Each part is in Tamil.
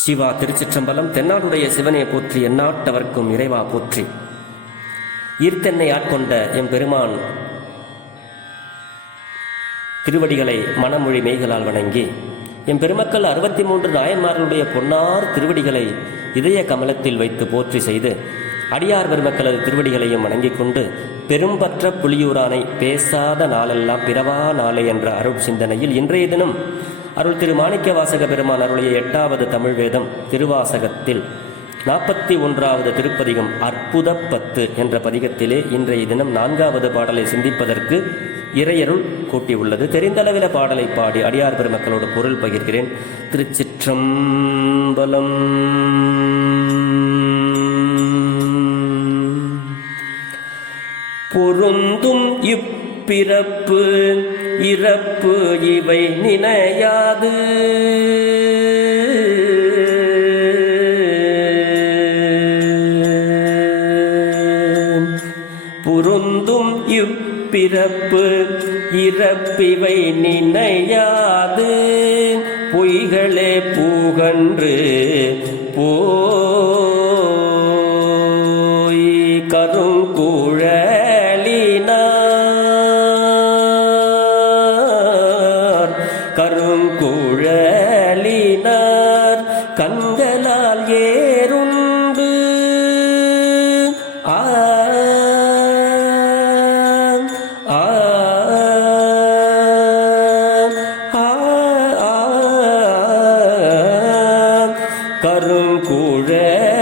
சிவா திருச்சிற்றம்பலம் தென்னாடுடைய சிவனே போற்றி எந்நாட்டவர்க்கும் இறைவா போற்றி. ஈர்த்தென்னை ஆட்கொண்ட எம் பெருமான் திருவடிகளை மனமொழி மெய்களால் வணங்கி எம் பெருமக்கள் அறுபத்தி மூன்று நாயன்மார்களுடைய பொன்னார் திருவடிகளை இதய கமலத்தில் வைத்து போற்றி செய்து அடியார் பெருமக்களது திருவடிகளையும் வணங்கிக் கொண்டு பெரும்பற்ற புலியூரானை பேசாத நாளெல்லாம் பிறவா நாளே என்ற அருள் சிந்தனையில் இன்றைய தினம் அருள் திரு மாணிக்க வாசக பெருமான் அருளிய எட்டாவது தமிழ் வேதம் திருவாசகத்தில். நாற்பத்தி ஒன்றாவது திருப்பதிகம் அற்புத பத்து என்ற பதிகத்திலே இன்றைய தினம் நான்காவது பாடலை சிந்திப்பதற்கு இறையருள் கூட்டியுள்ளது. தெரிந்தளவில் பாடலை பாடி அடியார் பெருமக்களோடு பொருள் பகிர்கிறேன். திருச்சிற்றம்பலம். பொருந்தும் இப்பிறப்பு இறப்பு இவை நினையாது. பொருந்தும் இப்பிறப்பு இறப்பிவை நினையாது. பொய்களே பூகன்று போ கருங்குழலினார் கண்களால் ஏறுண்டு. ஆ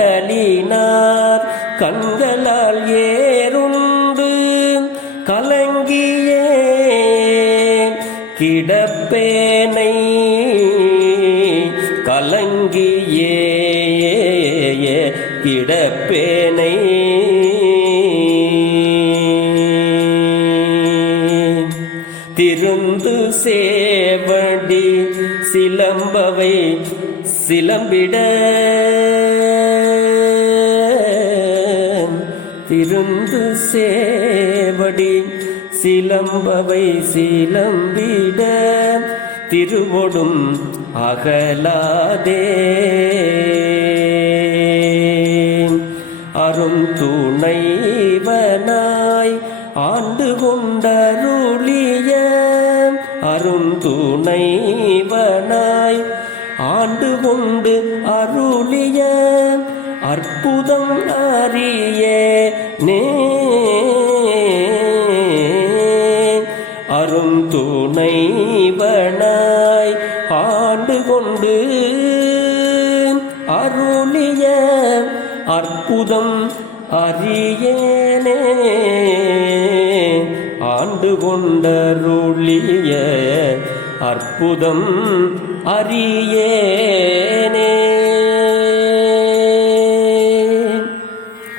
கருங்குழலினார் கண்கள் கிடப்பேனை கலங்கியே கிடப்பேனை. திருந்து சேவடி சிலம்பவை சிலம்பிட. திருந்து சேவடி சிலம்பவை சிலம்பிட திருவொடும் அகலாதே. அரும் துணைவனாய் ஆண்டு கொண்டருளிய அரும் துணைவனாய் ஆண்டு கொண்டு அருளிய அற்புதம் அறிய நே அரும் துணைவனாய் ஆண்டு கொண்டு அருளிய அற்புதம் அறியேனே. ஆண்டு கொண்டருளிய அற்புதம் அறியேனே.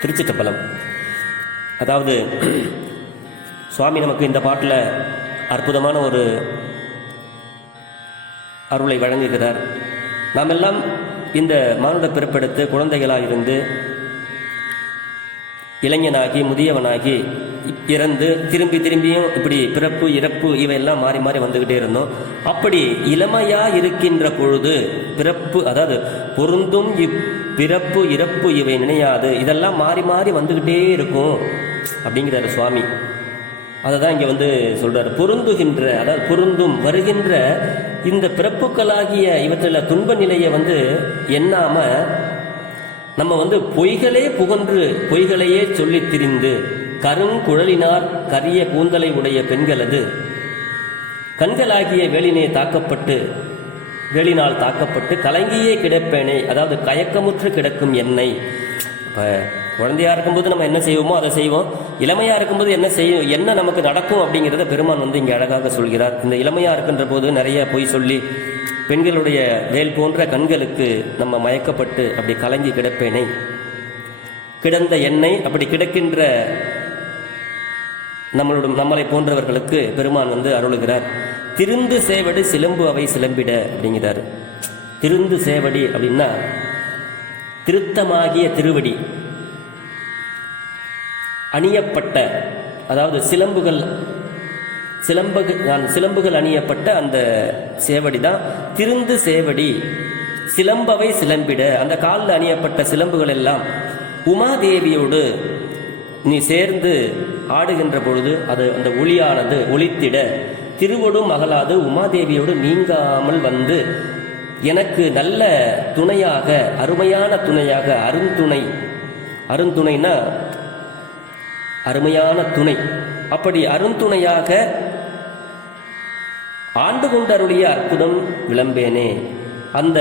திருச்சிட்டப்பலம் அதாவது சுவாமி நமக்கு இந்த பாட்டில் அற்புதமான ஒரு அருளை வழங்குகிறார். நாம் எல்லாம் இந்த மானுட பிறப்பெடுத்து குழந்தைகளாக இருந்து இளைஞனாகி முதியவனாகி இறந்து திரும்பி திரும்பியும் இப்படி பிறப்பு இறப்பு இவையெல்லாம் மாறி மாறி வந்துக்கிட்டே இருந்தோம். அப்படி இளமையா இருக்கின்ற பொழுது பிறப்பு அதாவது பொருந்தும் இப்பிறப்பு இறப்பு இவை நினையாது. இதெல்லாம் மாறி மாறி வந்துக்கிட்டே இருக்கும். அப்படிங்கிறாரு சுவாமி. அதை தான் இங்கே வந்து சொல்கிறார் பொருந்துகின்ற அதாவது பொருந்தும் வருகின்ற இந்த பிறப்புக்களாகிய இவற்றில் துன்ப நிலையை வந்து எண்ணாம நம்ம வந்து பொய்களே புகன்று பொய்களையே சொல்லித் திரிந்து கருங்குழலினார் கரிய கூந்தலை உடைய பெண்களது. கண்களாகிய வேலினை தாக்கப்பட்டு வேலினால் தாக்கப்பட்டு கலங்கியே கிடப்பேனே அதாவது கயக்கமுற்று கிடக்கும் எண்ணெய் இப்போ குழந்தையாக இருக்கும்போது நம்ம என்ன செய்வோமோ அதை செய்வோம். இளமையா இருக்கும்போது என்ன செய்யும் என்ன நமக்கு நடக்கும் அப்படிங்கிறத பெருமான் வந்து இங்கே அழகாக சொல்கிறார். இந்த இளமையா இருக்கின்ற போது நிறைய பொய் சொல்லி பெண்களுடைய வேல் போன்ற கண்களுக்கு நம்ம மயக்கப்பட்டு அப்படி கலங்கி கிடப்பேனே. கிடந்த எண்ணெய் அப்படி கிடக்கின்ற நம்மளோட நம்மளை போன்றவர்களுக்கு பெருமான் வந்து அருளுகிறார். திருந்து சேவடி சிலம்பு அவை சிலம்பிட அப்படிங்கிறார். திருந்து சேவடி அப்படின்னா திருத்தமாகிய திருவடி. அணியப்பட்ட அதாவது சிலம்புகள் சிலம்பகு நான் சிலம்புகள் அணியப்பட்ட அந்த சேவடி தான் திருந்து சேவடி சிலம்பவை சிலம்பிட அந்த காலில் அணியப்பட்ட சிலம்புகள் எல்லாம் உமாதேவியோடு நீ சேர்ந்து ஆடுகின்ற பொழுது அது அந்த ஒளியானது ஒளித்திட. திருவொடும் மகளாது உமாதேவியோடு நீங்காமல் வந்து எனக்கு நல்ல துணையாக அருமையான துணையாக அருந்துணை அருந்துணைனா அருமையான துணை. அப்படி அருந்துணையாக ஆண்டு கொண்டு அருளிய அற்புதம் விளம்பேனே. அந்த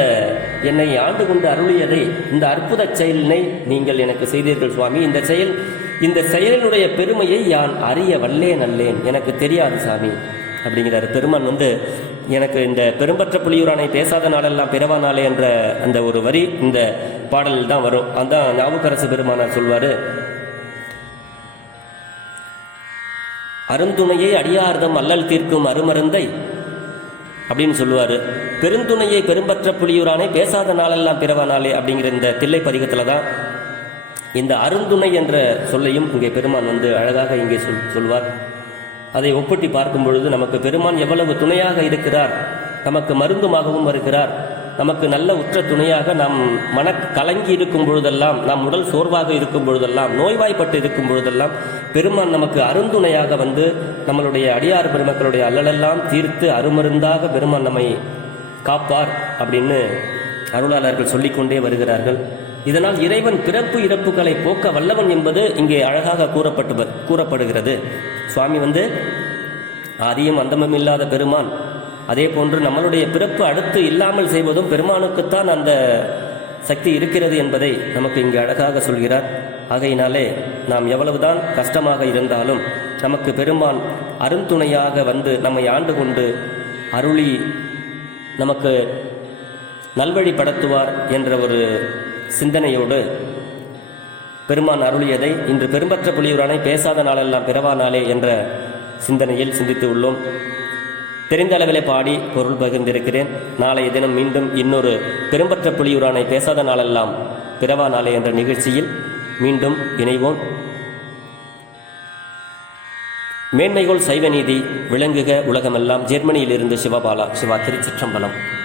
என்னை ஆண்டு கொண்டு அருளியதை இந்த அற்புத செயலினை நீங்கள் எனக்கு செய்தீர்கள் சுவாமி. இந்த செயல் இந்த செயலினுடைய பெருமையை யான் அறிய வல்லேன் அல்லேன். எனக்கு தெரியாது சாமி. அப்படிங்கிறார் பெருமான் வந்து எனக்கு இந்த பெரும்பற்ற புலியூரானை பேசாத நாளெல்லாம் பிறவா நாளே என்ற அந்த ஒரு வரி இந்த பாடலில் தான் வரும். அதான் ஞாபகரசு பெருமானார் சொல்வார். அருந்துணையை அடியார்தம் அல்லல் தீர்க்கும் அருமருந்தை அப்படின்னு சொல்லுவார். பெருந்துணையை பெரும்பற்ற புலியூரானே பேசாத நாளெல்லாம் பிறவா நாளே அப்படிங்கிற இந்த தில்லை பதிகத்தில் தான் இந்த அருந்துணை என்ற சொல்லையும் இங்கே பெருமான் வந்து அழகாக இங்கே சொல் சொல்வார். அதை ஒப்பிட்டு பார்க்கும் பொழுது நமக்கு பெருமான் எவ்வளவு துணையாக இருக்கிறார் நமக்கு மருந்துமாகவும் வருகிறார் நமக்கு நல்ல உற்ற துணையாக நாம் மன கலங்கி இருக்கும் பொழுதெல்லாம் நாம் உடல் சோர்வாக இருக்கும் பொழுதெல்லாம் நோய்வாய்ப்பட்டு இருக்கும் பொழுதெல்லாம் பெருமான் நமக்கு அருந்துணையாக வந்து நம்மளுடைய அடியார் பெருமக்களுடைய அல்லலெல்லாம் தீர்த்து அருமருந்தாக பெருமான் நம்மை காப்பார் அப்படின்னு அருளாளர்கள் சொல்லிக்கொண்டே வருகிறார்கள். இதனால் இறைவன் பிறப்பு இறப்புகளை போக்க வல்லவன் என்பது இங்கே அழகாக கூறப்பட்டு கூறப்படுகிறது. சுவாமி வந்து ஆதியும் அந்தமும் இல்லாத பெருமான். அதே போன்று நம்மளுடைய பிறப்பு அடுத்து இல்லாமல் செய்வதும் பெருமானுக்குத்தான் அந்த சக்தி இருக்கிறது என்பதை நமக்கு இங்கு அழகாக சொல்கிறார். ஆகையினாலே நாம் எவ்வளவுதான் கஷ்டமாக இருந்தாலும் நமக்கு பெருமான் அருந்துணையாக வந்து நம்மை ஆண்டு கொண்டு அருளி நமக்கு நல்வழிப்படுத்துவார் என்ற ஒரு சிந்தனையோடு. பெருமான் அருளியதை இன்று பெரும்பற்ற புலியூரானை பேசாத நாளெல்லாம் பிறவா நாளே என்ற சிந்தனையில் சிந்தித்து உள்ளோம். தெரிந்த அளவிலே பாடி பொருள் பகிர்ந்திருக்கிறேன். நாளைய தினம் மீண்டும் இன்னொரு பெரும்பற்ற புலியூரானை பேசாத நாளெல்லாம் பிறவா நாளே என்ற நிகழ்ச்சியில் மீண்டும் இணைவோம். மேன்மைகோள் சைவ நீதி விளங்குக உலகமெல்லாம். ஜெர்மனியிலிருந்து சிவபாலா சிவா திருச்சிற்றம்பலம்.